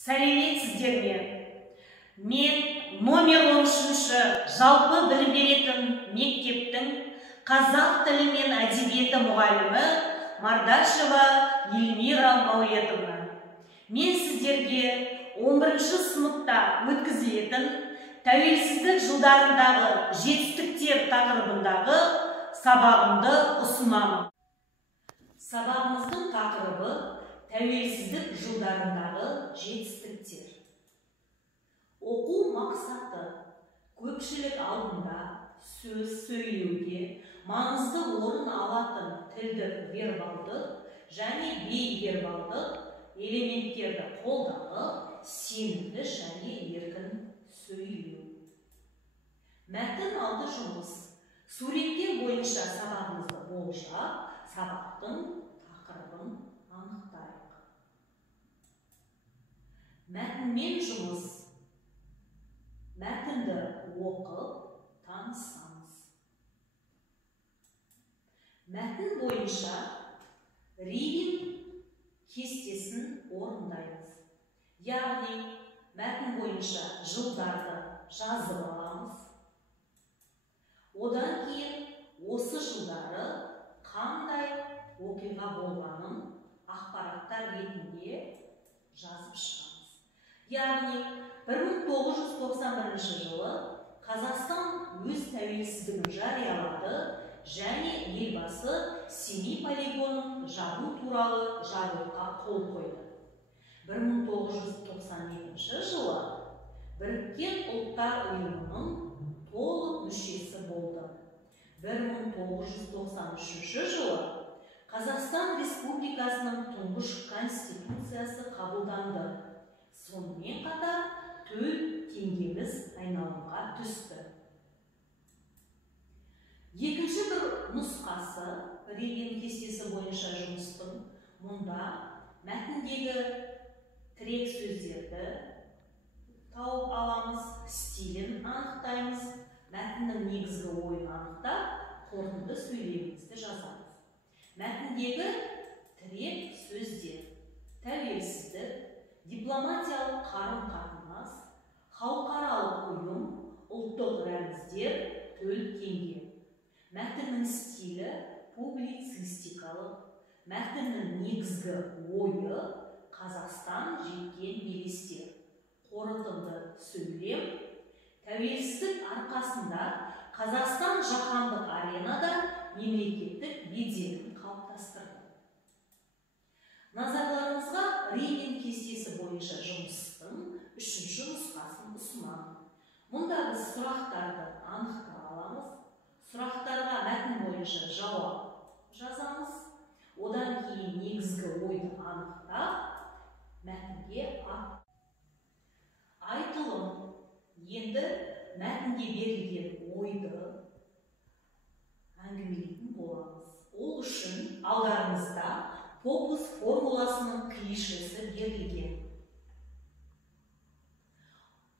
Сәлеметсіздер ме? Мен номер 13-ші жалпы білім беретін мектептің қазақ тілі мен әдебиеті мұғалімі Мардашева Эльмира Маулетовна. Мен сіздерге 11-ші сыныпта өткізілетін тәуелсіздік жылдарындағы жетістіктер тақырыбындағы сабағымды ұсынамын. Сабағымыздың тақырыбы тәуелсіздік жылдарындағы жетістіктер. Оқу мақсаты көпшілік алдында сөз сөйлеуге маңызды орын алатын тілдік вербалдық және бейвербалдық элементтерді қолданып сенімді және еркін сөйлеу. Мәтін алды жұмыс. Суреттер бойынша сабағымызды болжап, сабақтың тақырыбын анықтайық. Мәтінмен жұмыс. Мәтінді оқып, танысаңыз. Мәтін бойынша Ривин кестесін орындаймыз. Яғни, мәтін бойынша жылдарды жазып аламыз. Одан кейін осы жылдары қандай оқиға болғанын ақпараттар ретінде жазып шығамыз. Яғни, 1991 жылы Қазақстан өз тәуелсіздігін жариялады және елбасы Семей полигонын жабу туралы жарлыққа қол қойды. 1992 жылы Біріккен ұлттар ұйымының толық мүшесі болды. 1993 жылы Қазақстан Республикасының тұңғыш конституциясы қабылданды. Сонымен қатар төл теңгеміз айналымға түсті. Екінші бір нұсқасы Ривин кестесі бойынша жұмыстың мұнда мәтіндегі тірек сөздерді тауып аламыз, стилін анықтаймыз, мәтіннің негізгі ойын анықтап, қорытынды сөйлемімізді жазамыз. Мәтіндегі тірек сөздер: тәуелсіздік, дипломатиялық қарым-қатынас, халықаралық ұйым, ұлттық рәміздер, төл теңге. Мәтіннің стилі публицистикалық, мәтіннің негізгі ойы Қазақстан жеткен белестер, қорытынды сөйлем. Тәуелсіздік арқасында Қазақстан жаһандық аренада мемлекеттік беделін қалыптастырды. Назарларыңызға Ривин кестесі бойынша жұмыстың 3-ші нұсқасын ұсынамын. Мұнда біз сұрақтарды анықтап аламыз. Сұрақтарға мәтін бойынша жауап жазамыз. Одан кейін негізгі ойды анықтап, мәтінге айтылым. Енді мәтінге берілген ойды әңгімелейтін боламыз. Ол үшін алдарыңызда Попус формуласының клишесі берілген.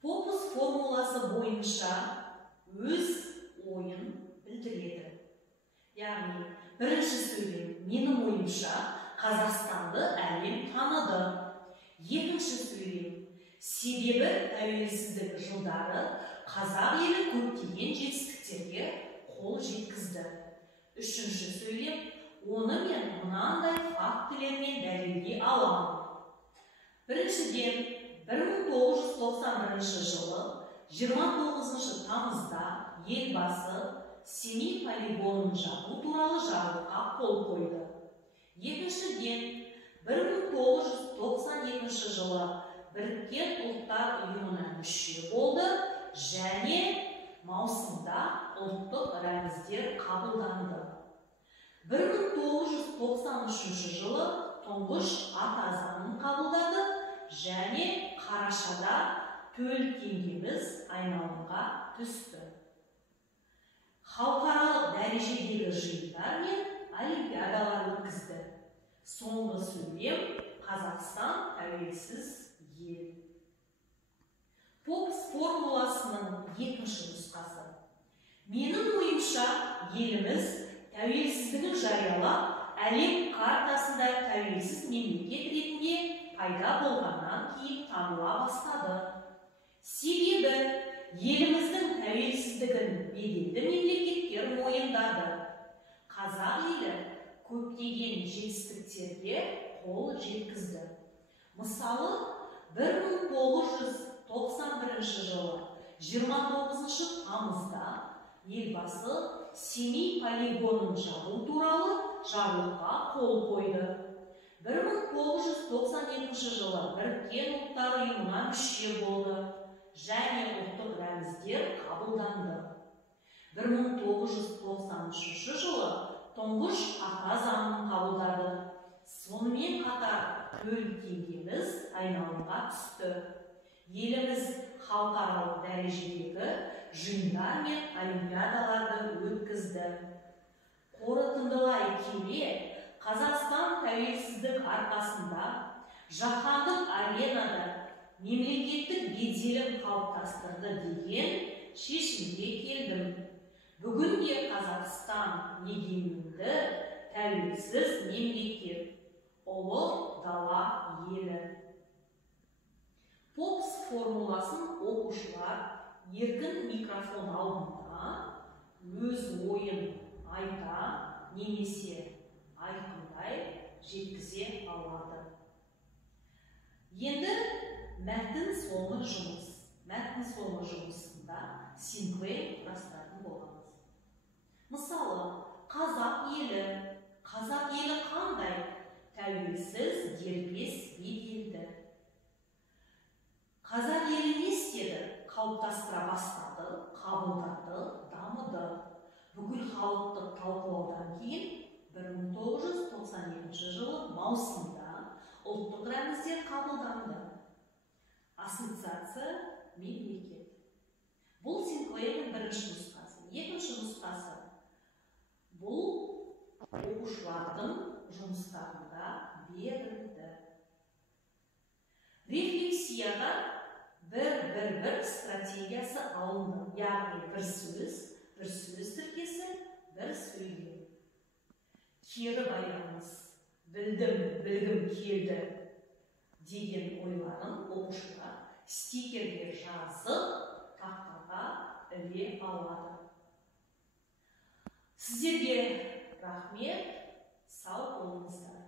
Попус формуласы бойынша өз ойын білдіреді. Яғни, бірінші сөйлем: менің ойымша Қазақстанды әлем таныды. Екінші сөйлем: себебі тәуелсіздік жылдары қазақ елі көптеген жетістіктерге қол жеткізді. Үшінші сөйлем: оны мен мынандай фактілермен дәлелдей аламын. Біріншіден, 1991 жылы 29 тамызда елбасы Семей полигонын жабу туралы жарлыққа қол қойды. Екіншіден, 1992 жылы Біріккен ұлттар ұйымына мүше болды және маусымда ұлттық рәміздер қабылданды. 1993 жылы тұңғыш ата заңын қабылдады және қарашада төл теңгеміз айналымға түсті. Халықаралық дәрежедегі жиындар мен олимпиадалар өткізді. Соңғы сөйлем: Қазақстан тәуелсіз ел. Попус формуласының екінші нұсқасы: менің ойымша еліміз тәуелсіздігін жариялап, әлем картасында тәуелсіз мемлекет ретінде пайда болғаннан кейін таныла бастады. Себебі еліміздің тәуелсіздігін беделді мемлекеттер мойындады. Қазақ елі көптеген жетістіктерге қол жеткізді. Мысалы, 1991 жылы 29 тамызда елбасы Семей полигонын жабу туралы жарлыққа қол қойды. 1992 жылы Біріккен ұлттар ұйымына мүше болды және ұлттық рәміздер қабылданды. 1993 жылы тұңғыш ата заңын қабылдады. Сонымен қатар төл теңгеміз айналымға түсті. Еліміз халықаралық дәрежедегі жиындар мен олимпиадаларды өткізді. Қорытындылай келе, Қазақстан тәуелсіздік арқасында жаһандық аренада мемлекеттік беделін қалыптастырды деген шешімге келдім. Бүгінде Қазақстан егеменді тәуелсіз мемлекет, ұлы дала елі. Попс формуласын оқушылар еркін микрофон алдында өз ойын айта немесе айқындай жеткізе алады. Енді мәтін соңы жұмыс. Мәтін соңы жұмысында синклейм құрастыратын боламыз. Мысалы, қазақ елі қандай? Тәуелсіз, дербес, беделді. Қазақ елі не істеді? Қалыптастыра бастады, қабылдады, дамыды. Бүкіл халықтық талқылаудан кейін 1992 жылы маусымда ұлттық рәміздер қабылданды. Ассоциация мемлекет. Бұл синклеймнің бірінші нұсқасы. Екінші нұсқасы. Бұл оқушылардың жұмыстарында берілді. Рефлексияда бір стратегиясы алынды. Яғни бір сөз тіркесі, бір сөйлем. Кері байланыс, білгім келді деген ойларын оқушылар стикерге жазып, тақтаға іле алады. Сіздерге рахмет, сау болыңыздар.